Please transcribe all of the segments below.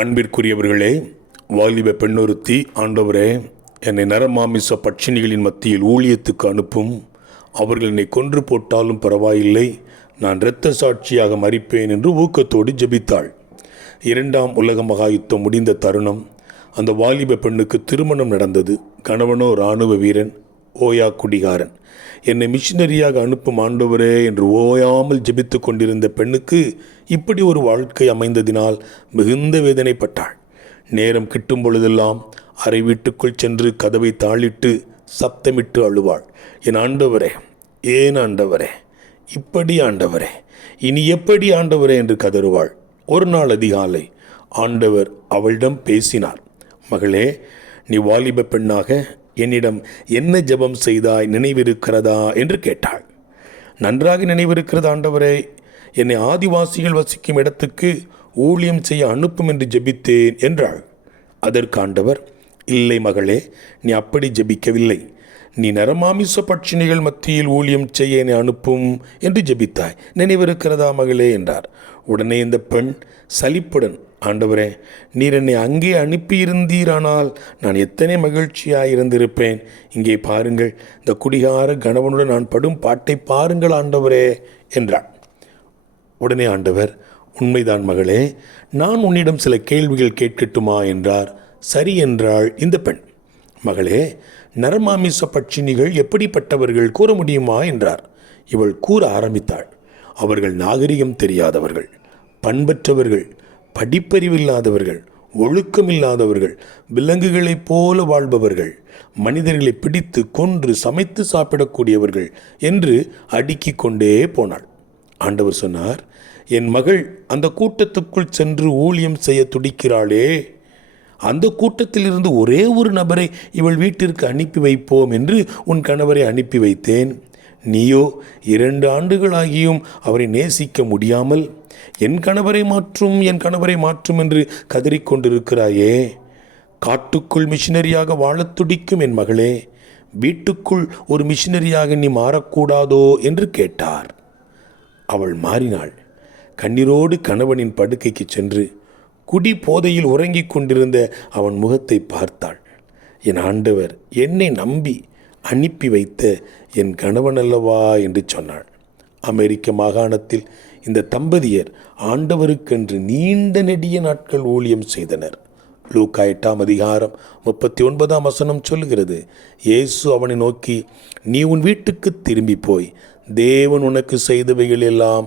அன்பிற்குரியவர்களே வாலிப பெண்ணொருத்தி ஆண்டவரே என்னை நரமாமிச பட்சினிகளின் மத்தியில் ஊழியத்துக்கு அனுப்பும். அவர்கள் என்னை கொன்று போட்டாலும் பரவாயில்லை. நான் இரத்த சாட்சியாக மறிப்பேன் என்று ஊக்கத்தோடு ஜபித்தாள். இரண்டாம் உலக மகாயுத்தம் முடிந்த தருணம் அந்த வாலிப பெண்ணுக்கு திருமணம் நடந்தது. கணவனோ இராணுவ வீரன் ஓயா குடிகாரன். என்னை மிஷினரியாக அனுப்பும் ஆண்டவரே என்று ஓயாமல் ஜெபித்து கொண்டிருந்த பெண்ணுக்கு இப்படி ஒரு வாழ்க்கை அமைந்ததினால் மிகுந்த வேதனைப்பட்டாள். நேரம் கிட்டும் பொழுதெல்லாம் அறை வீட்டுக்குள் சென்று கதவை தாளிட்டு சத்தமிட்டு அழுவாள். என் ஆண்டவரே ஏன் ஆண்டவரே? இப்படி ஆண்டவரே இனி எப்படி ஆண்டவரே? என்று கதறுவாள். ஒரு நாள் அதிகாலை ஆண்டவர் அவளிடம் பேசினார். மகளே நீ வாலிப பெண்ணாக என்னிடம் என்ன ஜெபம் செய்தாய்? நினைவிருக்கிறதா? என்று கேட்டாள். நன்றாக நினைவிருக்கிறது ஆண்டவரே என்னை ஆதிவாசிகள் வசிக்கும் இடத்துக்கு ஊழியம் செய்ய அனுப்பும் என்று ஜெபித்தேன் என்றாள். அதற்கு ஆண்டவர் இல்லை மகளே நீ அப்படி ஜெபிக்கவில்லை. நீ நரமாமிச பட்சினிகள் மத்தியில் ஊழியம் செய்ய என்னை அனுப்பும் என்று ஜெபித்தாய். நினைவிருக்கிறதா மகளே என்றார். உடனே இந்த பெண் சலிப்புடன் ஆண்டவரே நீர் என்னை அங்கே அனுப்பியிருந்தீரானால் நான் எத்தனை மகிழ்ச்சியாக இருந்திருப்பேன். இங்கே பாருங்கள் இந்த குடிகார கணவனுடன் நான் படும் பாட்டை பாருங்கள் ஆண்டவரே என்றாள். உடனே ஆண்டவர் உண்மைதான் மகளே நான் உன்னிடம் சில கேள்விகள் கேட்கட்டுமா? என்றார். சரி என்றாள் இந்த பெண். மகளே நரமாமிச பட்சினிகள் எப்படிப்பட்டவர்கள் கூற முடியுமா என்றார். இவள் கூற ஆரம்பித்தாள். அவர்கள் நாகரிகம் தெரியாதவர்கள் பண்பற்றவர்கள் படிப்பறிவில்லாதவர்கள் ஒழுக்கமில்லாதவர்கள் விலங்குகளைப் போல வாழ்பவர்கள் மனிதர்களை பிடித்து கொன்று சமைத்து சாப்பிடக்கூடியவர்கள் என்று அடுக்கிக் கொண்டே போனாள். ஆண்டவர் சொன்னார் என் மகள் அந்த கூட்டத்துக்குள் சென்று ஊழியம் செய்ய துடிக்கிறாளே அந்த கூட்டத்திலிருந்து ஒரே ஒரு நபரை இவள் வீட்டிற்கு அனுப்பி வைப்போம் என்று உன் கணவரை அனுப்பி வைத்தேன். நீயோ இரண்டு ஆண்டுகளாகியும் அவரை நேசிக்க முடியாமல் என் கணவரை மாற்றும் என் கணவரை மாற்றும் என்று கதறிக்கொண்டிருக்கிறாயே காட்டுக்குள் மிஷினரியாக வாழத் துடிக்கும் என் மகளே வீட்டுக்குள் ஒரு மிஷினரியாக நீ மாறக்கூடாதோ என்று கேட்டார். அவள் மாறினாள். கண்ணீரோடு கணவனின் படுக்கைக்கு சென்று குடி போதையில் உறங்கிக் கொண்டிருந்த அவன் முகத்தை பார்த்தாள். என் ஆண்டவர் என்னை நம்பி அனுப்பி வைத்த என் கணவன் அல்லவா என்று சொன்னாள். அமெரிக்க மாகாணத்தில் இந்த தம்பதியர் ஆண்டவருக்கென்று நீண்ட நெடிய நாட்கள் ஊழியம் செய்தனர். லூக்கா எட்டாம் அதிகாரம் முப்பத்தி ஒன்பதாம் வசனம் சொல்லுகிறது இயேசு அவனை நோக்கி நீ உன் வீட்டுக்கு திரும்பி போய் தேவன் உனக்கு செய்தவைகள் எல்லாம்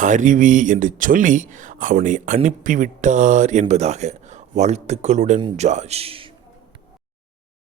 அறிவி என்று சொல்லி அவனை அனுப்பிவிட்டார் என்பதாக வாழ்த்துக்களுடன் ஜார்ஜ்